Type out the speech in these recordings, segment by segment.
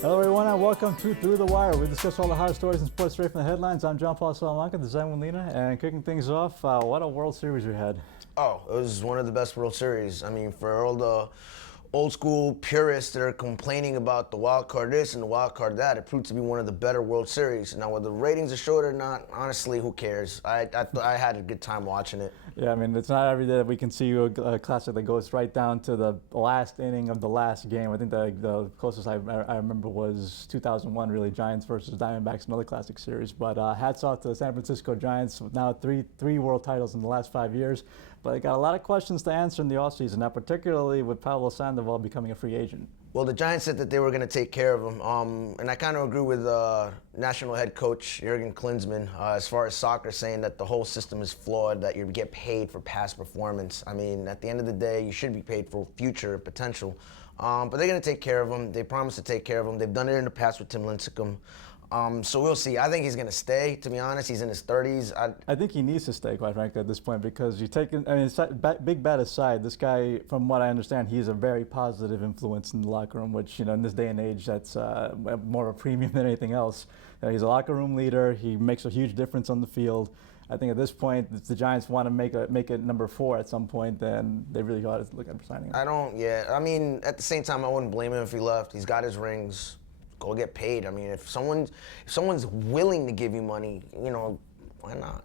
Hello everyone and welcome to Through the Wire. We discuss all the hottest stories in sports straight from the headlines. I'm John Paul Salamanca, the Zen Lena, and kicking things off, what a World Series we had. Oh, it was one of the best World Series. I mean, for all the old school purists that are complaining about the wild card this and the wild card that, it proved to be one of the better World Series. Now, whether the ratings are short or not, honestly, who cares? I had a good time watching it. Yeah, I mean, it's not every day that we can see a classic that goes right down to the last inning of the last game. I think the closest I remember was 2001, really, Giants versus Diamondbacks, another classic series. But hats off to the San Francisco Giants, now three world titles in the last 5 years. But they got a lot of questions to answer in the offseason, now particularly with Pablo Sandoval becoming a free agent. Well, the Giants said that they were going to take care of him, and I kind of agree with national head coach Jurgen Klinsmann as far as soccer, saying that the whole system is flawed, that you get paid for past performance. I mean, at the end of the day, you should be paid for future potential. But they're going to take care of him. They promised to take care of him. They've done it in the past with Tim Lincecum. So we'll see. I think he's going to stay, to be honest. He's in his 30s. I think he needs to stay, quite frankly, at this point, because big bet aside, this guy, from what I understand, he's a very positive influence in the locker room, which, in this day and age, that's more of a premium than anything else. He's a locker room leader. He makes a huge difference on the field. I think at this point, if the Giants want to make it number 4 at some point, then they really got to look at signing him. I mean, at the same time, I wouldn't blame him if he left. He's got his rings. Go get paid. I mean, if someone's willing to give you money, why not?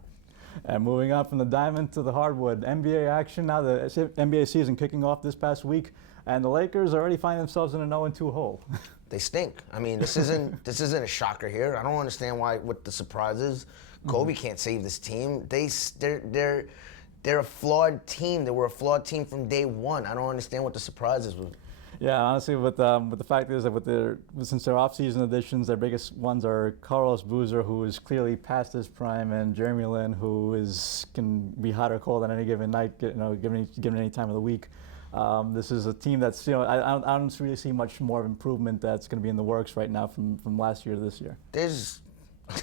And moving on from the diamond to the hardwood, NBA action now. The NBA season kicking off this past week, and the Lakers already find themselves in a 0-2 hole. They stink. I mean, this isn't a shocker here. I don't understand what the surprise is. Kobe can't save this team. They're a flawed team. They were a flawed team from day one. I don't understand what the surprise is. Yeah, honestly, with the fact is that since their off-season additions, their biggest ones are Carlos Boozer, who is clearly past his prime, and Jeremy Lin, who can be hot or cold on any given night, given any time of the week. This is a team that's I don't really see much more of improvement that's going to be in the works right now from last year to this year.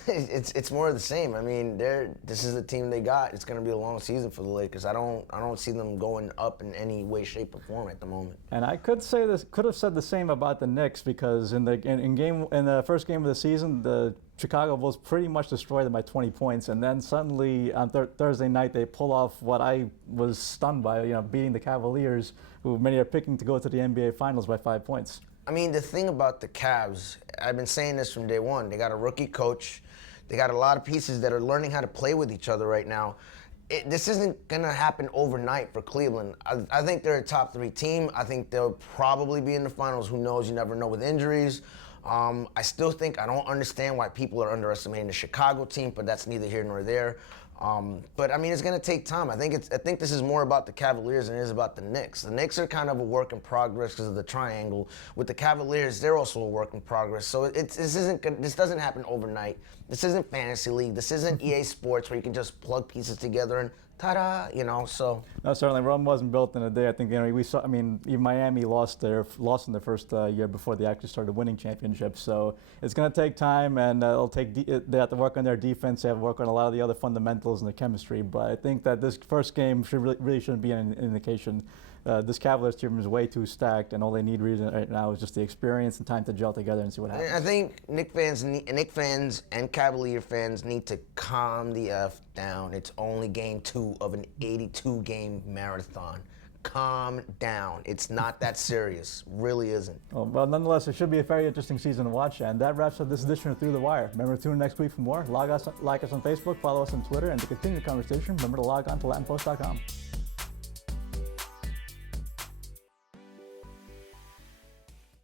It's more of the same. I mean, this is the team they got. It's going to be a long season for the Lakers. I don't see them going up in any way, shape, or form at the moment. And I could have said the same about the Knicks, because in the first game of the season, the Chicago Bulls pretty much destroyed them by 20 points, and then suddenly on Thursday night they pull off what I was stunned by, beating the Cavaliers, who many are picking to go to the NBA Finals, by 5 points. I mean, the thing about the Cavs, I've been saying this from day one, they got a rookie coach. They got a lot of pieces that are learning how to play with each other right now. This isn't going to happen overnight for Cleveland. I think they're a top 3 team. I think they'll probably be in the finals. Who knows? You never know with injuries. I don't understand why people are underestimating the Chicago team, but that's neither here nor there. But I mean, it's going to take time. I think this is more about the Cavaliers than it is about the Knicks. The Knicks are kind of a work in progress because of the triangle. With the Cavaliers, they're also a work in progress. So this doesn't happen overnight. This isn't Fantasy League. This isn't EA Sports where you can just plug pieces together and ta-da, so. No, certainly Rome wasn't built in a day. I think we saw. I mean, even Miami lost in their first year before they actually started winning championships. So it's going to take time, and they have to work on their defense. They have to work on a lot of the other fundamentals and the chemistry. But I think that this first game really shouldn't be an indication. This Cavaliers team is way too stacked, and all they need right now is just the experience and time to gel together and see what happens. I think Knicks fans and Cavalier fans need to calm the F down. It's only game 2 of an 82-game marathon. Calm down. It's not that serious. Really isn't. Well, nonetheless, it should be a very interesting season to watch. And that wraps up this edition of Through the Wire. Remember to tune in next week for more. Like us on Facebook, follow us on Twitter, and to continue the conversation, remember to log on to LatinPost.com.